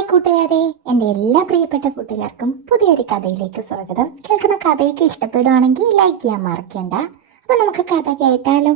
Hi കൂട്ടുകാരെ. എന്റെ എല്ലാ പ്രിയപ്പെട്ട കൂട്ടുകാർക്കും പുതിയൊരു കഥയിലേക്ക് സ്വാഗതം. കേൾക്കുന്ന കഥയൊക്കെ ഇഷ്ടപ്പെടുവാണെങ്കിൽ ലൈക്ക് ചെയ്യാൻ മറക്കണ്ട. അപ്പോൾ നമുക്ക് കഥ കേട്ടാലോ?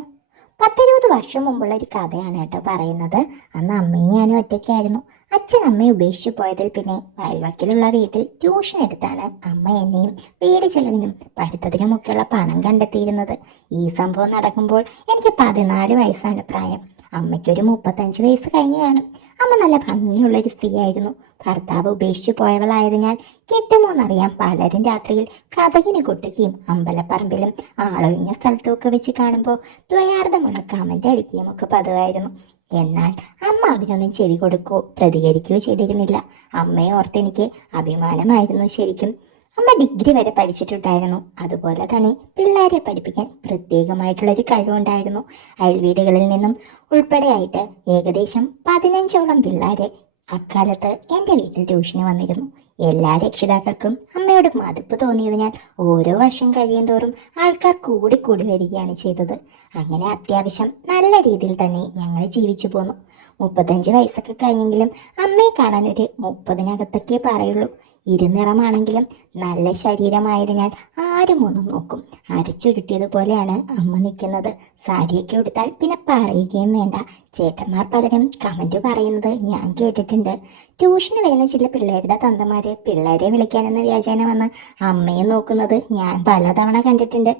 പത്തിരുപത് വർഷം മുമ്പുള്ള ഒരു കഥയാണ് കേട്ടോ പറയുന്നത്. അന്ന് അമ്മയും ഞാനും ഒറ്റയ്ക്കായിരുന്നു. അച്ഛൻ അമ്മയെ ഉപേക്ഷിച്ചു പോയതിൽ പിന്നെ വയൽവക്കിലുള്ള വീട്ടിൽ ട്യൂഷൻ എടുത്താണ് അമ്മ എന്നെയും വീട് ചെലവിനും പഠിത്തത്തിനുമൊക്കെയുള്ള പണം കണ്ടെത്തിയിരുന്നത്. ഈ സംഭവം നടക്കുമ്പോൾ എനിക്ക് പതിനാല് വയസ്സാണ് പ്രായം. അമ്മയ്ക്കൊരു മുപ്പത്തഞ്ച് വയസ്സ് കഴിഞ്ഞാണ് അമ്മ നല്ല ഭംഗിയുള്ള ഒരു സ്ത്രീയായിരുന്നു. ഭർത്താവ് ഉപേക്ഷിച്ചു പോയവളായതിനാൽ കിട്ടുമോന്നറിയാൻ പലരും രാത്രിയിൽ കഥകിന് കൊട്ടുകയും അമ്പലപ്പറമ്പിലും ആളൊഴിഞ്ഞ സ്ഥലത്തുമൊക്കെ വെച്ച് കാണുമ്പോൾ ദ്വയാർത്ഥമുള്ള കമന്റ് അടിക്കുകയും ഒക്കെ പതിവായിരുന്നു. എന്നാൽ അമ്മ അതിനൊന്നും ചെവി കൊടുക്കുകയോ പ്രതികരിക്കുകയോ ചെയ്തിരുന്നില്ല. അമ്മയെ ഓർത്ത് എനിക്ക് അഭിമാനമായിരുന്നു ശരിക്കും. അമ്മ ഡിഗ്രി വരെ പഠിച്ചിട്ടുണ്ടായിരുന്നു. അതുപോലെ തന്നെ പിള്ളേരെ പഠിപ്പിക്കാൻ പ്രത്യേകമായിട്ടുള്ളൊരു കഴിവുണ്ടായിരുന്നു. അയൽവീടുകളിൽ നിന്നും ഉൾപ്പെടെയായിട്ട് ഏകദേശം പതിനഞ്ചോളം പിള്ളേരെ അക്കാലത്ത് എന്റെ വീട്ടിൽ ട്യൂഷന് വന്നിരുന്നു. എല്ലാ രക്ഷിതാക്കൾക്കും അമ്മയോട് മതിപ്പ് തോന്നിയതിനാൽ ഓരോ വർഷം കഴിയും തോറും ആൾക്കാർ കൂടി കൂടി വരികയാണ് ചെയ്തത്. അങ്ങനെ അത്യാവശ്യം നല്ല രീതിയിൽ തന്നെ ഞങ്ങൾ ജീവിച്ചു പോന്നു. മുപ്പത്തഞ്ച് വയസ്സൊക്കെ കഴിഞ്ഞെങ്കിലും അമ്മയെ കാണാൻ ഒരു മുപ്പതിനകത്തൊക്കെ പറയുള്ളൂ. ഇരുനിറമാണെങ്കിലും നല്ല ശരീരമായതിനാൽ ആരും ഒന്നും നോക്കും. അരച്ചുരുട്ടിയതുപോലെയാണ് അമ്മ നിൽക്കുന്നത്. സാരിയൊക്കെ ഉടുത്താൽ പിന്നെ പറയുകയും വേണ്ട. ചേട്ടന്മാർ പലരും കമന്റ് പറയുന്നത് ഞാൻ കേട്ടിട്ടുണ്ട്. ട്യൂഷന് വരുന്ന ചില പിള്ളേരുടെ തന്തമാര് പിള്ളേരെ വിളിക്കാനെന്ന വ്യാജേന വന്ന് അമ്മയെ നോക്കുന്നത് ഞാൻ പലതവണ കണ്ടിട്ടുണ്ട്.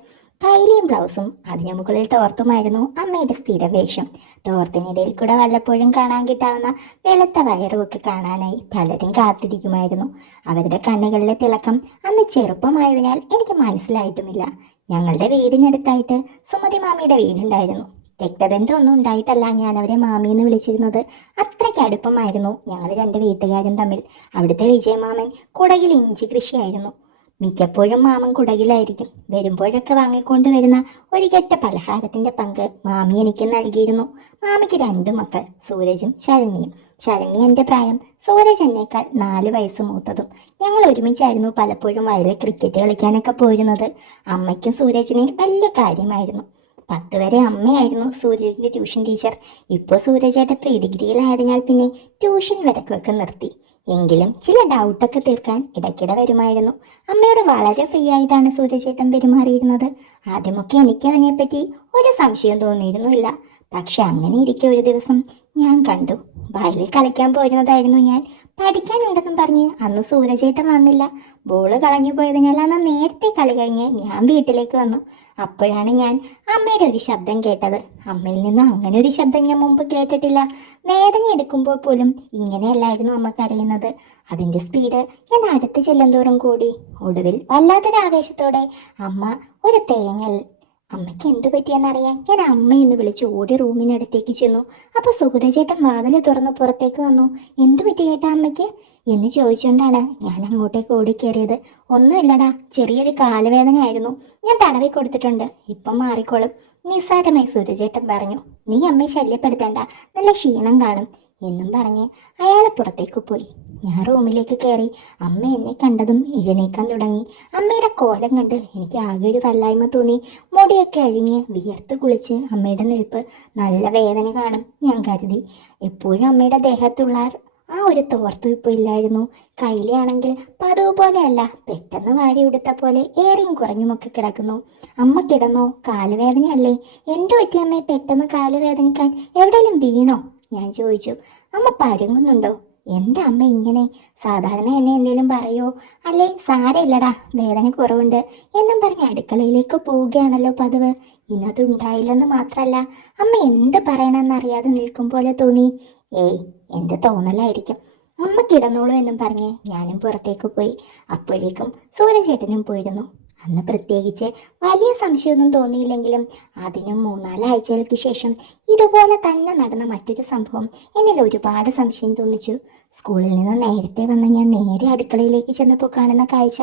കൈലിയും ബ്ലൗസും അതിനു മുകളിൽ തോർത്തുമായിരുന്നു അമ്മയുടെ സ്ഥിര വേഷം. തോർത്തിനിടയിൽ കൂടെ വല്ലപ്പോഴും കാണാൻ കിട്ടാവുന്ന വെളുത്ത വയറുമൊക്കെ കാണാനായി പലരും കാത്തിരിക്കുമായിരുന്നു. അവരുടെ കണ്ണുകളിലെ തിളക്കം അന്ന് ചെറുപ്പമായതിനാൽ എനിക്ക് മനസ്സിലായിട്ടുമില്ല. ഞങ്ങളുടെ വീടിനടുത്തായിട്ട് സുമതി മാമിയുടെ വീടുണ്ടായിരുന്നു. രക്തബന്ധം ഒന്നും ഉണ്ടായിട്ടല്ല ഞാൻ അവരെ മാമി എന്ന് വിളിച്ചിരുന്നത്. അത്രയ്ക്ക് അടുപ്പമായിരുന്നു ഞങ്ങൾ രണ്ട് വീട്ടുകാരും തമ്മിൽ. അവിടുത്തെ വിജയമാമൻ കുടകിൽ ഇഞ്ചി കൃഷിയായിരുന്നു. മിക്കപ്പോഴും മാമൻ കുടകിലായിരിക്കും. വരുമ്പോഴൊക്കെ വാങ്ങിക്കൊണ്ട് വരുന്ന ഒരു കെട്ട പലഹാരത്തിന്റെ പങ്ക് മാമി എനിക്ക് നൽകിയിരുന്നു. മാമിക്ക് രണ്ടു മക്കൾ സൂരജും ശരണ്യയും. ശരണ്യ എന്റെ പ്രായം സൂരജ് എന്നേക്കാൾ നാല് വയസ്സ് മൂത്തതും. ഞങ്ങൾ ഒരുമിച്ചായിരുന്നു പലപ്പോഴും വയലിൽ ക്രിക്കറ്റ് കളിക്കാനൊക്കെ പോയിരുന്നത്. അമ്മയ്ക്കും സൂരജിനെ വലിയ കാര്യമായിരുന്നു. പത്ത് വരെ അമ്മയായിരുന്നു സൂരജിന്റെ ട്യൂഷൻ ടീച്ചർ. ഇപ്പോൾ സൂരജേട്ടൻ പ്രീ ഡിഗ്രിയിലായതിനാൽ പിന്നെ ട്യൂഷൻ വരക്കൊക്കെ നിർത്തി. എങ്കിലും ചില ഡൗട്ടൊക്കെ തീർക്കാൻ ഇടയ്ക്കിടെ വരുമായിരുന്നു. അമ്മയോട് വളരെ ഫ്രീ ആയിട്ടാണ് സൂര്യചേട്ടൻ പെരുമാറിയിരുന്നത്. ആദ്യമൊക്കെ എനിക്ക് അതിനെപ്പറ്റി ഒരു സംശയം തോന്നിയിരുന്നില്ല പക്ഷെ അങ്ങനെ ഇരിക്കെ ഒരു ദിവസം ഞാൻ കണ്ടു. വയലിൽ കളിക്കാൻ പോയിരുന്നതായിരുന്നു ഞാൻ. പഠിക്കാനുണ്ടെന്നും പറഞ്ഞ് അന്ന് സൂരജേട്ടൻ വന്നില്ല. ബോൾ കളഞ്ഞു പോയതിനാൽ അന്ന് നേരത്തെ കളി കഴിഞ്ഞ് ഞാൻ വീട്ടിലേക്ക് വന്നു. അപ്പോഴാണ് ഞാൻ അമ്മയുടെ ഒരു ശബ്ദം കേട്ടത്. അമ്മയിൽ നിന്ന് അങ്ങനെ ഒരു ശബ്ദം ഞാൻ മുമ്പ് കേട്ടിട്ടില്ല. വേദന എടുക്കുമ്പോൾ പോലും ഇങ്ങനെയല്ലായിരുന്നു അമ്മ കരയുന്നത്. അതിന്റെ സ്പീഡ് ഞാൻ അടുത്ത് ചെല്ലും തോറും കൂടി. ഒടുവിൽ വല്ലാത്തൊരു ആവേശത്തോടെ അമ്മ ഒരു തേങ്ങൽ അമ്മയ്ക്ക് എന്തു പറ്റിയെന്നറിയാൻ ഞാൻ അമ്മയെന്ന് വിളിച്ച് ഓടി റൂമിനടുത്തേക്ക് ചെന്നു. അപ്പോൾ സുഗതചേട്ടൻ വാതിൽ തുറന്ന് പുറത്തേക്ക് വന്നു. എന്തു പറ്റി ചേട്ടാ അമ്മയ്ക്ക്? എന്ന് ചോദിച്ചുകൊണ്ടാണ് ഞാൻ അങ്ങോട്ടേക്ക് ഓടിക്കേറിയത്. ഒന്നുമില്ലടാ ചെറിയൊരു കാലുവേദനയായിരുന്നു. ഞാൻ തടവി കൊടുത്തിട്ടുണ്ട്. ഇപ്പം മാറിക്കോളും. നിസ്സാരമായി സുരചേട്ടൻ പറഞ്ഞു. നീ അമ്മയെ ശല്യപ്പെടുത്തേണ്ട. നല്ല ക്ഷീണം കാണും എന്നും പറഞ്ഞ് അയാൾ പുറത്തേക്ക് പോയി. ഞാൻ റൂമിലേക്ക് കയറി അമ്മ എന്നെ കണ്ടതും എഴുന്നേക്കാൻ തുടങ്ങി. അമ്മയുടെ കോലം കണ്ട് എനിക്ക് ആകെ ഒരു വല്ലായ്മ തോന്നി. മുടിയൊക്കെ അഴിഞ്ഞ് വിയർത്ത് കുളിച്ച് അമ്മയുടെ നിൽപ്പ് നല്ല വേദന കാണും ഞാൻ കരുതി. എപ്പോഴും അമ്മയുടെ ദേഹത്തുള്ള ആ ഒരു തോർത്തു ഇപ്പോൾ ഇല്ലായിരുന്നു. കയ്യിലാണെങ്കിൽ പതിവ് പോലെയല്ല പെട്ടെന്ന് വാരി ഉടുത്ത പോലെ ഏറെയും കുറഞ്ഞുമൊക്കെ കിടക്കുന്നു. അമ്മ കിടന്നോ? കാലുവേദനയല്ലേ? എന്തു പറ്റി അമ്മയെ പെട്ടെന്ന് കാലുവേദനിക്കാൻ എവിടെയെങ്കിലും വീണോ? ഞാൻ ചോദിച്ചു. അമ്മ പരുങ്ങുന്നുണ്ടോ എന്താ അമ്മ ഇങ്ങനെ സാധാരണ എന്നെ എന്തെങ്കിലും പറയോ? അല്ലേ സാരമില്ലടാ വേദന കുറവുണ്ട്. എന്നും പറഞ്ഞ് അടുക്കളയിലേക്ക് പോവുകയാണല്ലോ പതിവ്. ഇന്നത് ഉണ്ടായില്ലെന്ന് മാത്രമല്ല അമ്മ എന്ത് പറയണമെന്നറിയാതെ നിൽക്കും പോലെ തോന്നി. ഏയ് എന്റെ തോന്നലായിരിക്കും. അമ്മ കിടന്നോളൂ എന്നും പറഞ്ഞ് ഞാനും പുറത്തേക്ക് പോയി. അപ്പോഴേക്കും സൂര്യചേട്ടനും പോയിരുന്നു. അന്ന് പ്രത്യേകിച്ച് വലിയ സംശയമൊന്നും തോന്നിയില്ലെങ്കിലും അതിനും മൂന്നാലാഴ്ചകൾക്ക് ശേഷം ഇതുപോലെ തന്നെ നടന്ന മറ്റൊരു സംഭവം എന്നിൽ ഒരുപാട് സംശയം തോന്നിച്ചു. സ്കൂളിൽ നിന്ന് നേരത്തെ വന്ന് ഞാൻ നേരെ അടുക്കളയിലേക്ക് ചെന്നപ്പോൾ കാണുന്ന കാഴ്ച.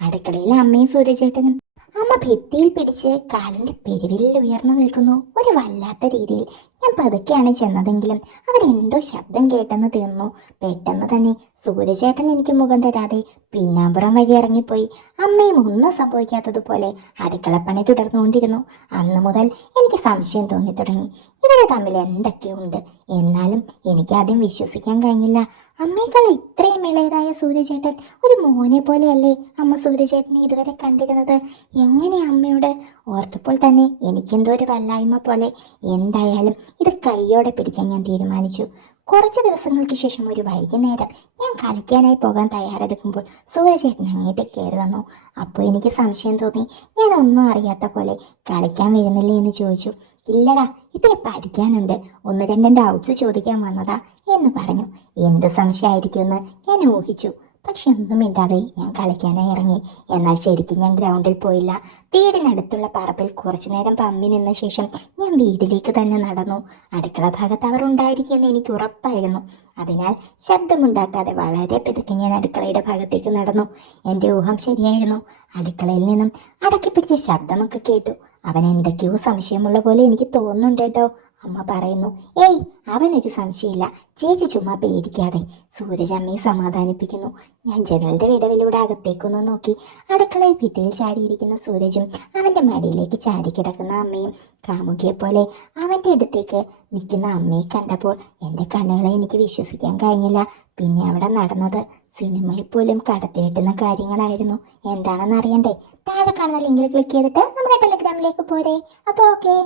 അടുക്കളയിലെ അമ്മയും സൂര്യചേട്ടനും അമ്മ ഭിത്തിയിൽ പിടിച്ച് കാലിന്റെ പെരുവിരലിൽ ഉയർന്നു നിൽക്കുന്നു. ഒരു വല്ലാത്ത രീതിയിൽ ഞാൻ പതുക്കെയാണ് ചെന്നതെങ്കിലും അവരെന്തോ ശബ്ദം കേട്ടെന്ന് തീർന്നു. പെട്ടെന്ന് തന്നെ സൂര്യചേട്ടൻ എനിക്ക് മുഖം തരാതെ പിന്നാമ്പുറം വഴി ഇറങ്ങിപ്പോയി. അമ്മയും ഒന്നും സംഭവിക്കാത്തതുപോലെ അടുക്കളപ്പണി തുടർന്നുകൊണ്ടിരുന്നു. അന്ന് മുതൽ എനിക്ക് സംശയം തോന്നി തുടങ്ങി ഇവരെ തമ്മിൽ എന്തൊക്കെയുണ്ട്? എന്നാലും എനിക്ക് ആദ്യം വിശ്വസിക്കാൻ കഴിഞ്ഞില്ല. അമ്മയേക്കാൾ ഇത്രയും ഇളയതായ സൂര്യചേട്ടൻ ഒരു മോനെ പോലെയല്ലേ അമ്മ സൂര്യചേട്ടനെ ഇതുവരെ കണ്ടിരുന്നത്? എങ്ങനെ അമ്മയോട്? ഓർത്തപ്പോൾ തന്നെ എനിക്കെന്തോ ഒരു വല്ലായ്മ പോലെ എന്തായാലും ഇത് കൈയോടെ പിടിക്കാൻ ഞാൻ തീരുമാനിച്ചു. കുറച്ച് ദിവസങ്ങൾക്ക് ശേഷം ഒരു വൈകുന്നേരം ഞാൻ കളിക്കാനായി പോകാൻ തയ്യാറെടുക്കുമ്പോൾ സൂര്യചേട്ടൻ അങ്ങോട്ട് കയറി വന്നു. അപ്പോൾ എനിക്ക് സംശയം തോന്നി. ഞാൻ ഒന്നും അറിയാത്ത പോലെ കളിക്കാൻ വരുന്നില്ലേ എന്ന് ചോദിച്ചു. ഇല്ലടാ ഇതിൽ പഠിക്കാനുണ്ട്. ഒന്ന് രണ്ടും ഡൗട്ട്സ് ചോദിക്കാൻ വന്നതാ എന്ന് പറഞ്ഞു. എന്ത് സംശയമായിരിക്കുമെന്ന് ഞാൻ ഊഹിച്ചു. പക്ഷെ ഒന്നും മിണ്ടാതെ ഞാൻ കളിക്കാനായി ഇറങ്ങി. എന്നാൽ ശരിക്കും ഞാൻ ഗ്രൗണ്ടിൽ പോയില്ല. വീടിനടുത്തുള്ള പറമ്പിൽ കുറച്ചു നേരം പമ്പി നിന്ന ശേഷം ഞാൻ വീട്ടിലേക്ക് തന്നെ നടന്നു. അടുക്കള ഭാഗത്ത് അവർ ഉണ്ടായിരിക്കുമെന്ന് എനിക്ക് ഉറപ്പായിരുന്നു. അതിനാൽ ശബ്ദമുണ്ടാക്കാതെ വളരെ പെതുക്കി ഞാൻ അടുക്കളയുടെ ഭാഗത്തേക്ക് നടന്നു. എന്റെ ഊഹം ശരിയായിരുന്നു. അടുക്കളയിൽ നിന്നും അടക്കിപ്പിടിച്ച ശബ്ദമൊക്കെ കേട്ടു. അവൻ എന്തൊക്കെയോ സംശയമുള്ള പോലെ എനിക്ക് തോന്നുന്നുണ്ട് കേട്ടോ. അമ്മ പറയുന്നു ഏയ് അവനൊരു സംശയമില്ല. ചേച്ചി ചുമ്മാ പേടിക്കാതെ. സൂരജ് അമ്മയെ സമാധാനിപ്പിക്കുന്നു. ഞാൻ ജനലിന്റെ വിടവിലൂടെ അകത്തേക്കൊന്ന് നോക്കി. അടുക്കളയിൽ ഭിത്തിയിൽ ചാടിയിരിക്കുന്ന സൂരജും അവന്റെ മടിയിലേക്ക് ചാരി കിടക്കുന്ന അമ്മയും കാമുകിയെ പോലെ അവന്റെ അടുത്തേക്ക് നിൽക്കുന്ന അമ്മയെ കണ്ടപ്പോൾ എന്റെ കണ്ണുകളെ എനിക്ക് വിശ്വസിക്കാൻ കഴിഞ്ഞില്ല. പിന്നെ അവിടെ നടന്നത് സിനിമയിൽ പോലും കടത്തിവെട്ടുന്ന കാര്യങ്ങളായിരുന്നു. എന്താണെന്ന് അറിയണ്ടേ താഴെ കാണുന്ന ലിങ്കിൽ ക്ലിക്ക് ചെയ്തിട്ട് നമ്മുടെ ടെലിഗ്രാമിലേക്ക് പോരെ അപ്പോൾ ഓക്കെ